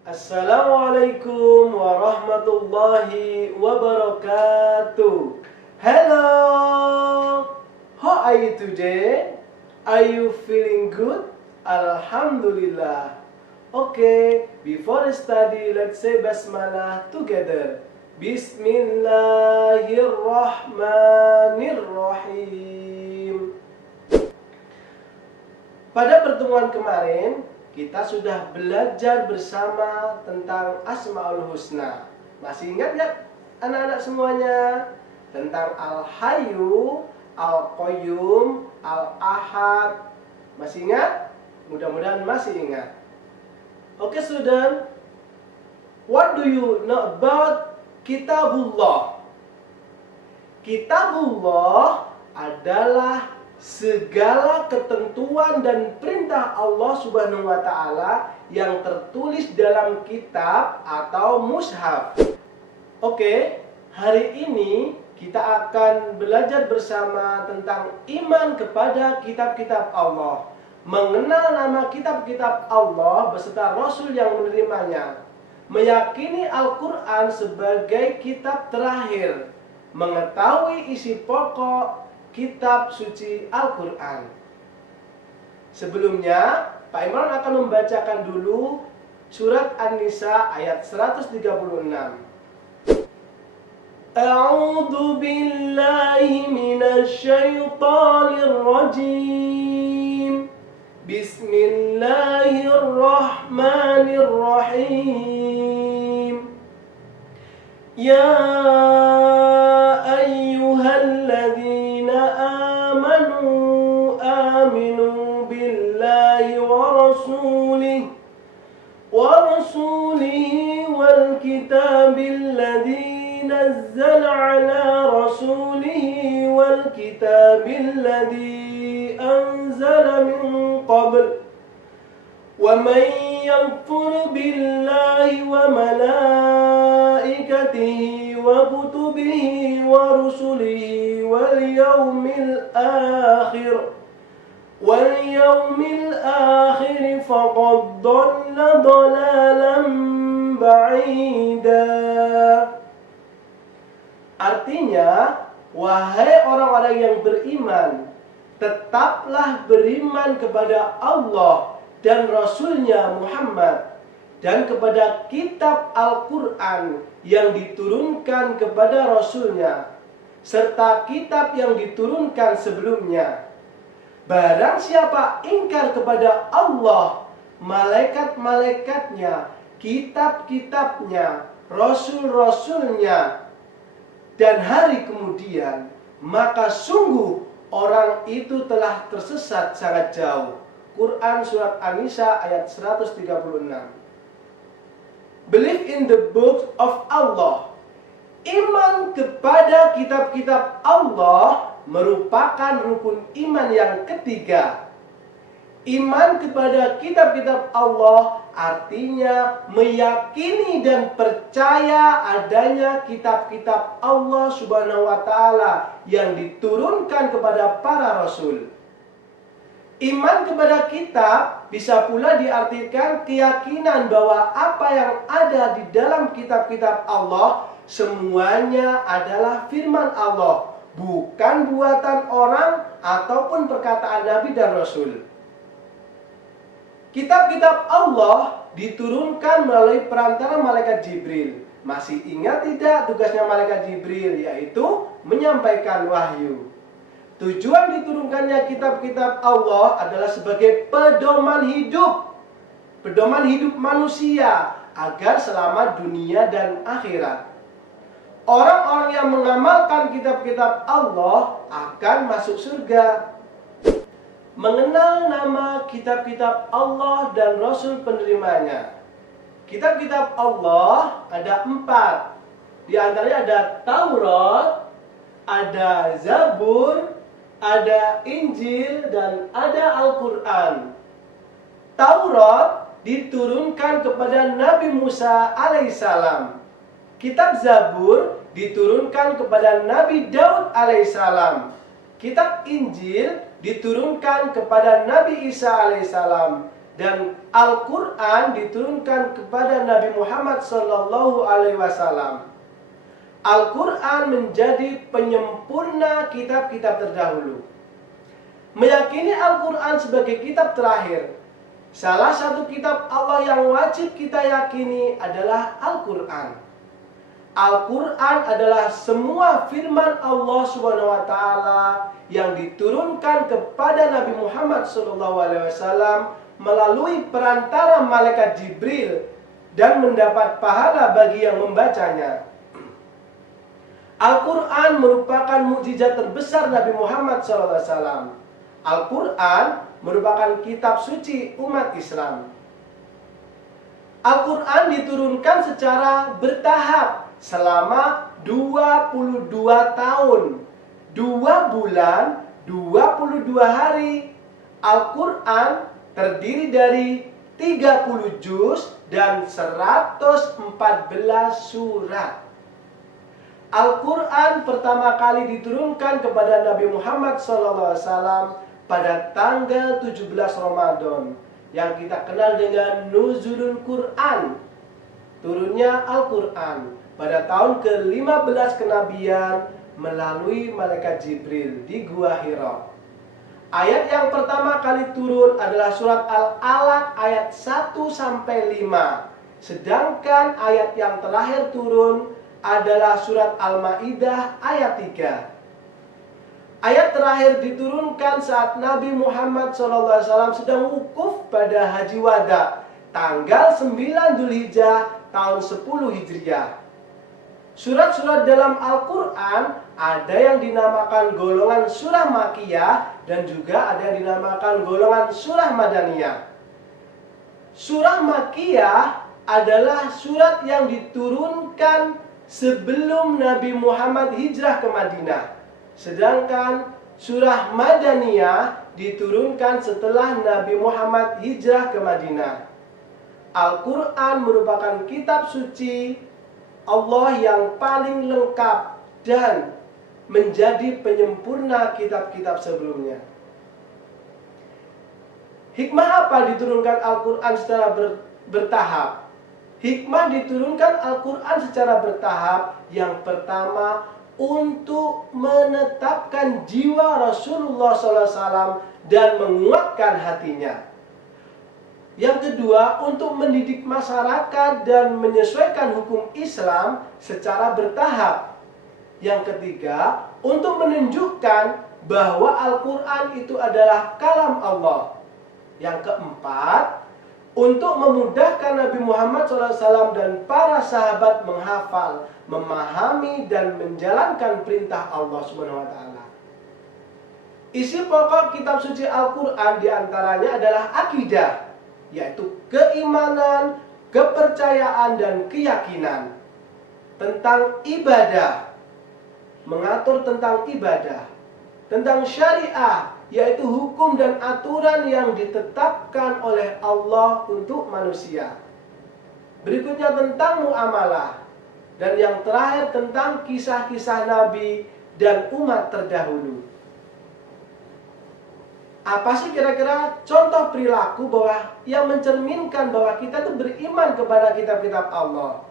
Assalamualaikum warahmatullahi wabarakatuh. Hello, how are you today? Are you feeling good? Alhamdulillah. Okay, before we study, let's say basmalah together. Bismillahirrahmanirrahim. Pada pertemuan kemarin, kita sudah belajar bersama tentang Asmaul Husna. Masih ingat nggak anak-anak semuanya? Tentang Al-Hayyu, Al-Qayyum, Al-Ahad. Masih ingat? Mudah-mudahan masih ingat. Oke, student. What do you know about Kitabullah? Kitabullah adalah segala ketentuan dan perintah Allah Subhanahu wa Ta'ala yang tertulis dalam kitab atau mushaf. Oke, hari ini kita akan belajar bersama tentang iman kepada kitab-kitab Allah, mengenal nama kitab-kitab Allah beserta Rasul yang menerimanya, meyakini Al-Quran sebagai kitab terakhir, mengetahui isi pokok kitab suci Al-Quran. Sebelumnya, Pak Imran akan membacakan dulu surat An-Nisa ayat 136. A'udzu billahi minasy syaithanir rajim. Bismillahirrahmanirrahim. Ya ayyuhalladzina amanu aminu billahi wa rasulihi wal kitabil ladzi nazzala ala rasulihi wal kitabil ladzi anzala min qabl wa man yakfur billahi wa malaikatihi wa kutubihi wa rusulihi wal yawmil akhir faqad dhalla dhalalan ba'ida. Artinya, wahai orang-orang yang beriman, tetaplah beriman kepada Allah dan Rasulnya Muhammad, dan kepada kitab Al-Quran yang diturunkan kepada Rasulnya, serta kitab yang diturunkan sebelumnya. Barang siapa ingkar kepada Allah, malaikat-malaikatnya, kitab-kitabnya, rasul-rasulnya, dan hari kemudian, maka sungguh orang itu telah tersesat sangat jauh. Quran Surat An-Nisa ayat 136. Believe in the book of Allah. Iman kepada kitab-kitab Allah merupakan rukun iman yang ketiga. Iman kepada kitab-kitab Allah artinya meyakini dan percaya adanya kitab-kitab Allah Subhanahu wa Ta'ala yang diturunkan kepada para rasul. Iman kepada kitab bisa pula diartikan keyakinan bahwa apa yang ada di dalam kitab-kitab Allah semuanya adalah firman Allah, bukan buatan orang ataupun perkataan Nabi dan Rasul. Kitab-kitab Allah diturunkan melalui perantara malaikat Jibril. Masih ingat tidak tugasnya malaikat Jibril? Yaitu menyampaikan wahyu. Tujuan diturunkannya kitab-kitab Allah adalah sebagai pedoman hidup. Pedoman hidup manusia agar selamat dunia dan akhirat. Orang-orang yang mengamalkan kitab-kitab Allah akan masuk surga. Mengenal nama kitab-kitab Allah dan Rasul penerimanya. Kitab-kitab Allah ada 4. Di antaranya ada Taurat, ada Zabur, ada Injil, dan ada Al-Quran. Taurat diturunkan kepada Nabi Musa alaihissalam. Kitab Zabur diturunkan kepada Nabi Daud alaihissalam. Kitab Injil diturunkan kepada Nabi Isa alaihissalam. Dan Al-Quran diturunkan kepada Nabi Muhammad SAW. Al-Quran menjadi penyempurna kitab-kitab terdahulu. Meyakini Al-Quran sebagai kitab terakhir. Salah satu kitab Allah yang wajib kita yakini adalah Al-Quran. Al-Quran adalah semua firman Allah SWT yang diturunkan kepada Nabi Muhammad SAW melalui perantara malaikat Jibril dan mendapat pahala bagi yang membacanya. Al-Quran merupakan mukjizat terbesar Nabi Muhammad SAW. Al-Quran merupakan kitab suci umat Islam. Al-Quran diturunkan secara bertahap selama 22 tahun, 2 bulan, 22 hari. Al-Quran terdiri dari 30 juz dan 114 surat. Al-Quran pertama kali diturunkan kepada Nabi Muhammad SAW pada tanggal 17 Ramadan yang kita kenal dengan Nuzulul Quran, turunnya Al-Quran pada tahun ke-15 kenabian melalui malaikat Jibril di Gua Hira. Ayat yang pertama kali turun adalah surat Al-Alaq ayat 1-5. Sedangkan ayat yang terakhir turun adalah surat Al-Maidah ayat 3. Ayat terakhir diturunkan saat Nabi Muhammad SAW sedang wukuf pada Haji Wada tanggal 9 Dzulhijjah tahun 10 Hijriah. Surat-surat dalam Al-Quran ada yang dinamakan golongan surah Makkiyah dan juga ada yang dinamakan golongan surah Madaniyah. Surah Makkiyah adalah surat yang diturunkan sebelum Nabi Muhammad hijrah ke Madinah. Sedangkan surah Madaniyah diturunkan setelah Nabi Muhammad hijrah ke Madinah. Al-Quran merupakan kitab suci Allah yang paling lengkap dan menjadi penyempurna kitab-kitab sebelumnya. Hikmah apa diturunkan Al-Quran secara bertahap? Hikmah diturunkan Al-Quran secara bertahap. Yang pertama, untuk menetapkan jiwa Rasulullah SAW dan menguatkan hatinya. Yang kedua, untuk mendidik masyarakat dan menyesuaikan hukum Islam secara bertahap. Yang ketiga, untuk menunjukkan bahwa Al-Quran itu adalah kalam Allah. Yang keempat, untuk memudahkan Nabi Muhammad SAW dan para sahabat menghafal, memahami dan menjalankan perintah Allah SWT. Isi pokok kitab suci Al-Quran diantaranya adalah akidah, yaitu keimanan, kepercayaan dan keyakinan. Tentang ibadah, mengatur tentang ibadah. Tentang syariah, yaitu hukum dan aturan yang ditetapkan oleh Allah untuk manusia. Berikutnya tentang muamalah. Dan yang terakhir tentang kisah-kisah Nabi dan umat terdahulu. Apa sih kira-kira contoh perilaku bahwa yang mencerminkan bahwa kita itu beriman kepada kitab-kitab Allah?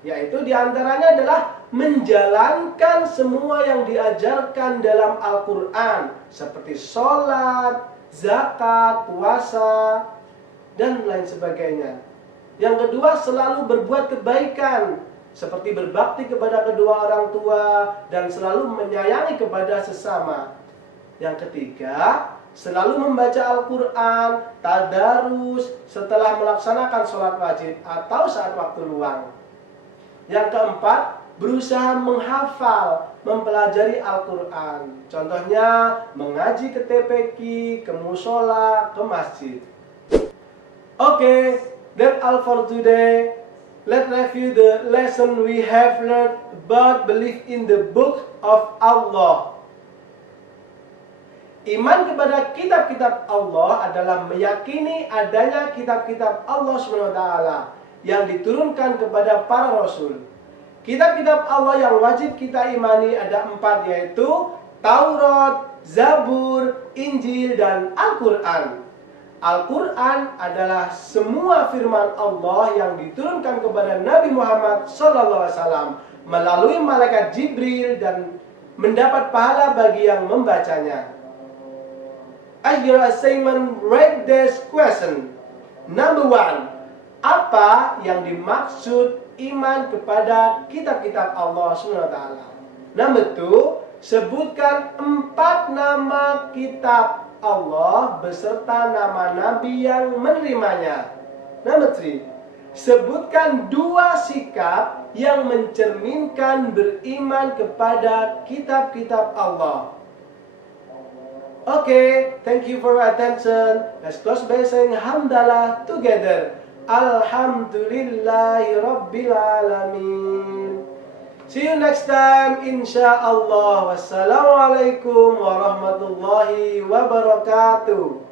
Yaitu diantaranya adalah menjalankan semua yang diajarkan dalam Al-Quran, seperti sholat, zakat, puasa, dan lain sebagainya. Yang kedua, selalu berbuat kebaikan, seperti berbakti kepada kedua orang tua dan selalu menyayangi kepada sesama. Yang ketiga, selalu membaca Al-Quran, tadarus setelah melaksanakan sholat wajib atau saat waktu luang. Yang keempat, berusaha menghafal, mempelajari Al-Quran. Contohnya, mengaji ke TPQ, ke musola, ke masjid. Okay, that's all for today. Let's review the lesson we have learned about belief in the book of Allah. Iman kepada kitab-kitab Allah adalah meyakini adanya kitab-kitab Allah SWT yang diturunkan kepada para rasul. Kitab-kitab Allah yang wajib kita imani ada 4, yaitu Taurat, Zabur, Injil, dan Al-Quran. Al-Quran adalah semua firman Allah yang diturunkan kepada Nabi Muhammad SAW melalui malaikat Jibril dan mendapat pahala bagi yang membacanya. As your assignment, read this question. Number 1. Apa yang dimaksud iman kepada kitab-kitab Allah SWT? Number 2. Sebutkan 4 nama kitab Allah beserta nama nabi yang menerimanya. Number 3. Sebutkan 2 sikap yang mencerminkan beriman kepada kitab-kitab Allah. Okay, thank you for your attention. Let's close by saying hamdalah together. Alhamdulillahi Rabbil Alamin. See you next time, insyaallah. Wassalamualaikum warahmatullahi wabarakatuh.